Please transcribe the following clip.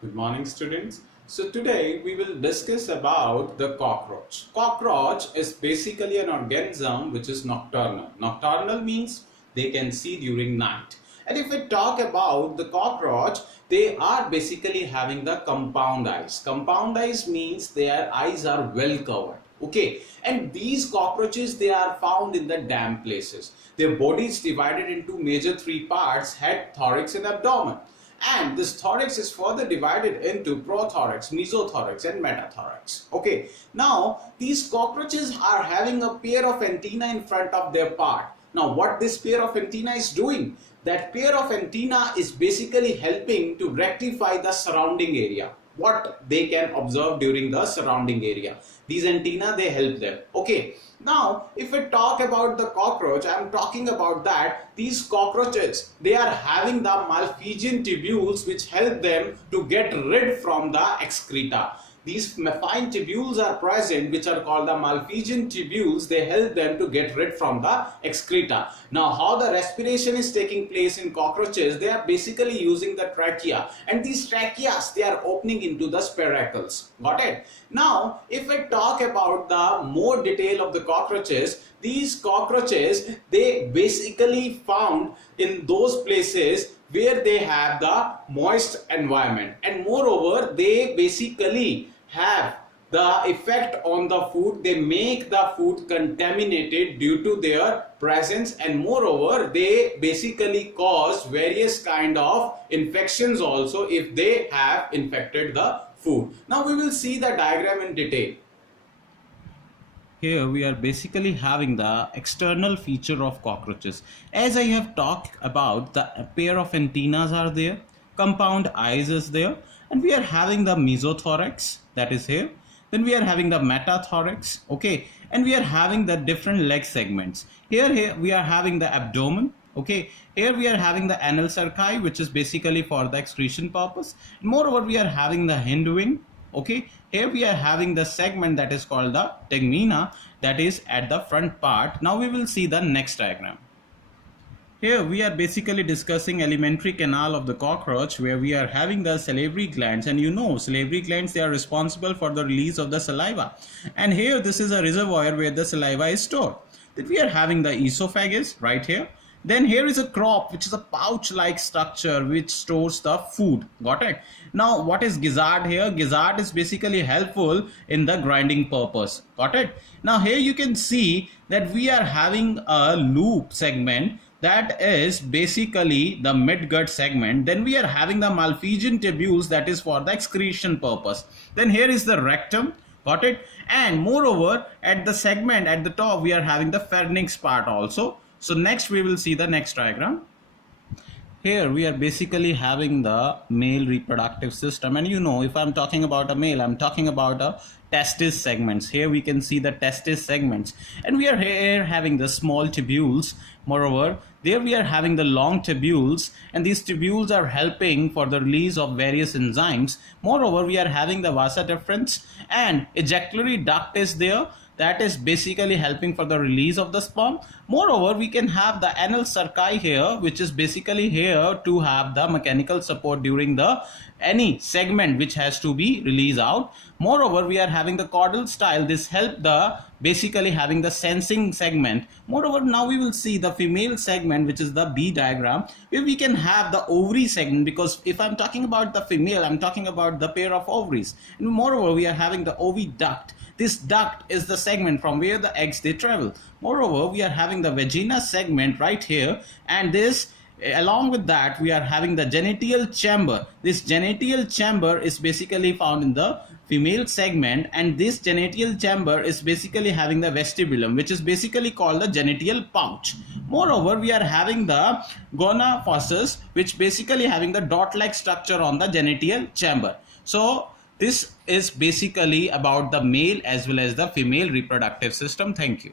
Good morning, students. So today we will discuss about the cockroach. Cockroach is basically an organism which is nocturnal. Nocturnal means they can see during night. And if we talk about the cockroach, they are basically having the compound eyes. Compound eyes means their eyes are well covered. Okay, and these cockroaches, they are found in the damp places. Their body is divided into major three parts: head, thorax and abdomen. And this thorax is further divided into prothorax, mesothorax and metathorax. Okay, now these cockroaches are having a pair of antennae in front of their part. Now what this pair of antennae is doing, that pair of antennae is basically helping to rectify the surrounding area, what they can observe during the surrounding area. These antennae, they help them. Okay, now if we talk about the cockroach, I am talking about that these cockroaches, they are having the Malpighian tubules which help them to get rid from the excreta. These fine tubules are present which are called the Malpighian tubules. They help them to get rid from the excreta. Now how the respiration is taking place in cockroaches, they are basically using the trachea, and these tracheas, they are opening into the spiracles. Got it? Now if I talk about the more detail of the cockroaches, these cockroaches, they basically found in those places where they have the moist environment, and moreover they basically have the effect on the food. They make the food contaminated due to their presence, and moreover they basically cause various kind of infections also if they have infected the food. Now we will see the diagram in detail. Here we are basically having the external feature of cockroaches. As I have talked about, the pair of antennas are there, compound eyes is there, and we are having the mesothorax, that is here. Then we are having the metathorax, okay, and we are having the different leg segments. Here we are having the abdomen, okay. Here we are having the anal cerci, which is basically for the excretion purpose. Moreover, we are having the hind wing. Okay, here we are having the segment that is called the tegmina, that is at the front part. Now we will see the next diagram. Here we are basically discussing alimentary canal of the cockroach, where we are having the salivary glands, and you know salivary glands, they are responsible for the release of the saliva, and here this is a reservoir where the saliva is stored. Then we are having the esophagus right here. Then here is a crop, which is a pouch like structure which stores the food. Got it? Now what is gizzard here? Gizzard is basically helpful in the grinding purpose. Got it? Now here you can see that we are having a loop segment, that is basically the midgut segment. Then we are having the Malpighian tubules, that is for the excretion purpose. Then here is the rectum. Got it? And moreover at the segment at the top we are having the pharynx part also. So next we will see the next diagram. Here we are basically having the male reproductive system, and you know if I'm talking about a male, I'm talking about a testis segments. Here we can see the testis segments, and we are here having the small tubules. Moreover, there we are having the long tubules, and these tubules are helping for the release of various enzymes. Moreover, we are having the vasa deferens, and ejaculatory duct is there, that is basically helping for the release of the sperm. Moreover, we can have the anal cerci here, which is basically here to have the mechanical support during the any segment which has to be released out. Moreover, we are having the caudal style. This help the basically having the sensing segment. Moreover, now we will see the female segment, which is the B diagram, where we can have the ovary segment, because if I'm talking about the female, I'm talking about the pair of ovaries. And moreover, we are having the oviduct. This duct is the segment from where the eggs they travel. Moreover, we are having the vagina segment right here, and this along with that we are having the genital chamber. This genital chamber is basically found in the female segment, and this genital chamber is basically having the vestibulum, which is basically called the genital pouch. Moreover, we are having the gonaphthys, which basically having the dot-like structure on the genital chamber. So this is basically about the male as well as the female reproductive system. Thank you.